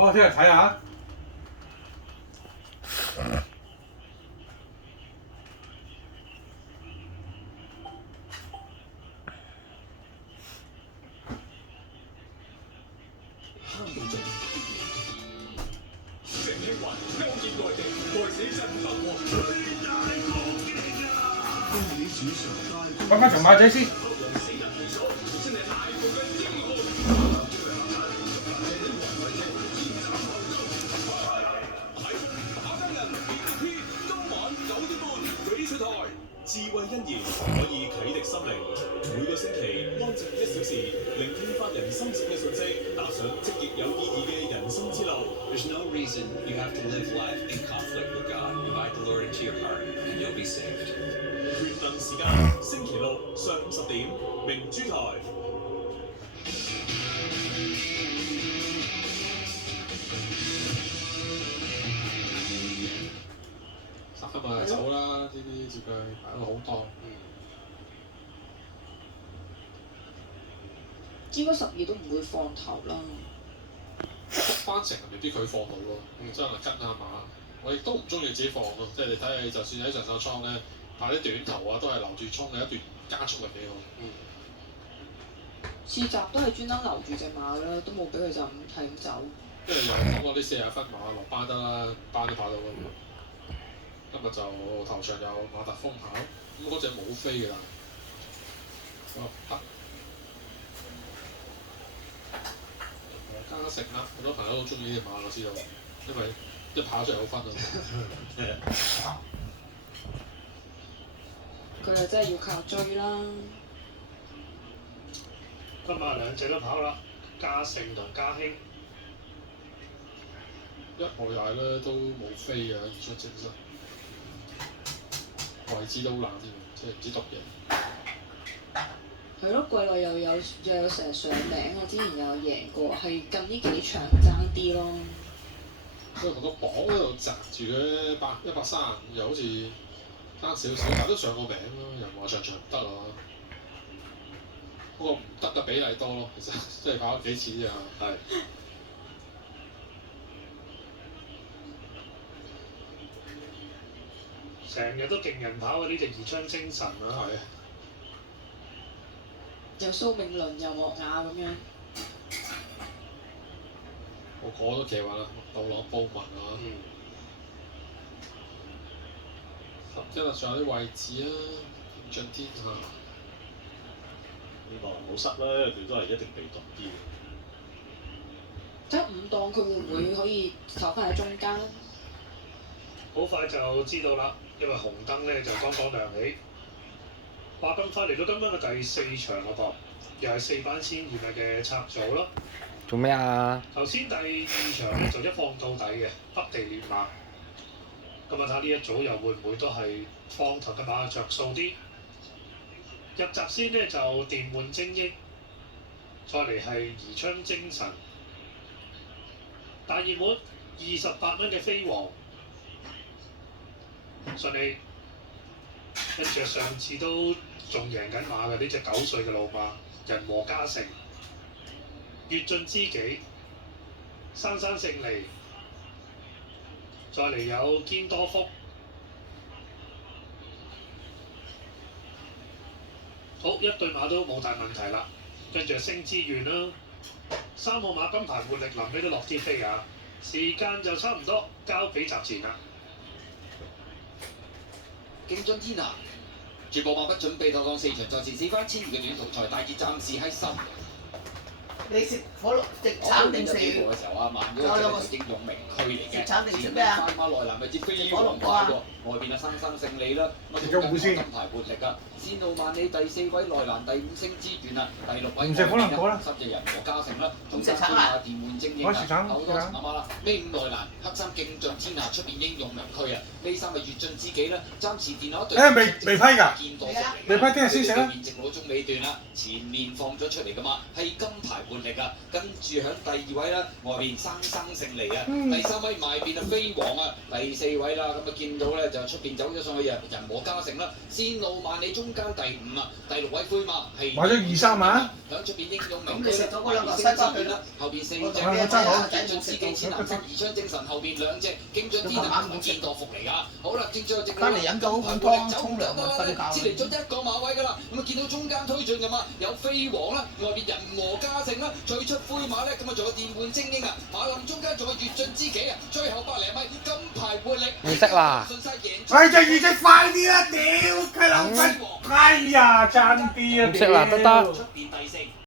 好，聽日睇下。香道中，成興雲勾結內地，害死鎮北王。揾翻場馬仔先。死人無數，真係大部嘅英雄。打更人天今晚9點半幾出台，智慧恩言可以啟迪心靈。每個星期安靜1小時，聆聽發人心聲嘅訊息，踏上積極有意義嘅人生之路。There's no reason you have to live life in conflict with God. Invite the Lord into your heart, and you'll be saved. 決定時間，星期六上午10點，明珠台。今日走啦，呢啲接佢擺到好檔。應該12都唔會放頭啦。翻程未必佢放到咯，真係跟下馬。我亦都唔中意自己放咯，即係你睇下，就算喺上手倉咧，擺啲短頭啊，都係留住倉嘅一段加速係幾好。試閘都係專登留住隻馬啦，都冇俾佢就咁係咁走。因為又講過啲40分馬落班得啦，班都跑到啦。今日就頭上有馬特風跑，咁嗰隻冇飛㗎啦。加成啦，好多朋友都中意呢隻馬，我知道，因為一跑出嚟好分啊。佢就真係要靠追啦。今日兩隻都跑啦，嘉盛同嘉興。一號踩咧都冇飛嘅，二出精神。位置都好難添，即係唔知讀嘢。係咯，季內又有成日上名，我之前又有贏過，係近呢幾場爭啲咯。因為同個榜喺度擲住嘅135，又好似爭少少，但都上過名咯，又唔話場場唔得啊。不過唔得嘅比例多咯，其實即係跑咗幾次啫。係。成日都勁人跑嘅呢隻宜昌精神啊！係。有蘇銘倫又莫雅咁樣。個都企穩啦，杜朗布文啊。11日仲有啲位置啊，競進天下。呢個唔好塞啦，佢都係一定被動啲得5檔，佢會唔會可以投翻喺中間？好快就知道啦，因為紅燈咧就剛剛亮起。話咁快嚟到今晚嘅第4場咯噃，又係4班先驗嘅拆組咯。做咩啊？頭先第2場咧就一放到底嘅北地烈馬，咁啊睇下呢一組又會唔會都係放頭嘅馬着數啲？入閘先呢就電換精英，再嚟係宜昌精神，大熱門28蚊嘅飛王，順利。跟住上次都仲贏緊馬嘅呢隻9歲嘅老馬，人和嘉誠、越進知己、珊珊勝利，再嚟有堅多福。好，一對馬都冇大問題啦，跟住星之願啦，3號馬金牌活力臨尾都落啲飛啊！時間就差唔多，交俾集前啦。競進天下，全部馬不準備投降4場賽事，4番1000嘅短途賽，大熱暫時喺10。你食可樂食橙定食？嘅時候啊，慢咗就已經用名區嚟嘅。橙定食咩啊？快馬內欄咪接飛黃快喎，外邊啊珊珊勝利啦，咁啊金牌活力啊，先路萬里第4位內欄第5星之願啊，第6位唔食可能果啦。10隻人和嘉誠啦，中間食橙啊電換精英啊，好多陳阿媽啦，呢5內欄黑衫競進天下出邊應用名區啊，呢3位越進知己啦，暫時電腦一隊。未批㗎。見過未批聽日先食啦。直路中尾段啦，前面放咗出嚟㗎嘛，係金牌活力啊！跟住響第二位啦，外邊生勝利啊，第三位埋邊啊飛黃啊，第四位啦，咁啊見到咧就出邊走咗上去人和嘉誠啦，線路萬里中間第五啊，第六位灰馬係買咗2-3啊！響出邊英勇名咁你食咗嗰兩個西星瓜之源啦，後邊四隻我真好精進司機千南山宜昌精神，後邊兩隻勁進天能同戰鬥服嚟㗎。好啦，正最後直路翻嚟飲咗碗湯沖涼得瞓啦，只覺。嚟咗一個馬位㗎啦。咁啊見到中間推進㗎嘛，有飛黃啦，外邊人和嘉誠啦，最出灰馬咧，咁啊仲有電換精英啊，馬林中間仲有越進知己啊，最後100零米金牌活力。唔識啦順勢贏出。喂，隻二隻快啲啦！屌，雞佬仔！哎呀，爭啲啊！唔識啦，得得。出邊第四。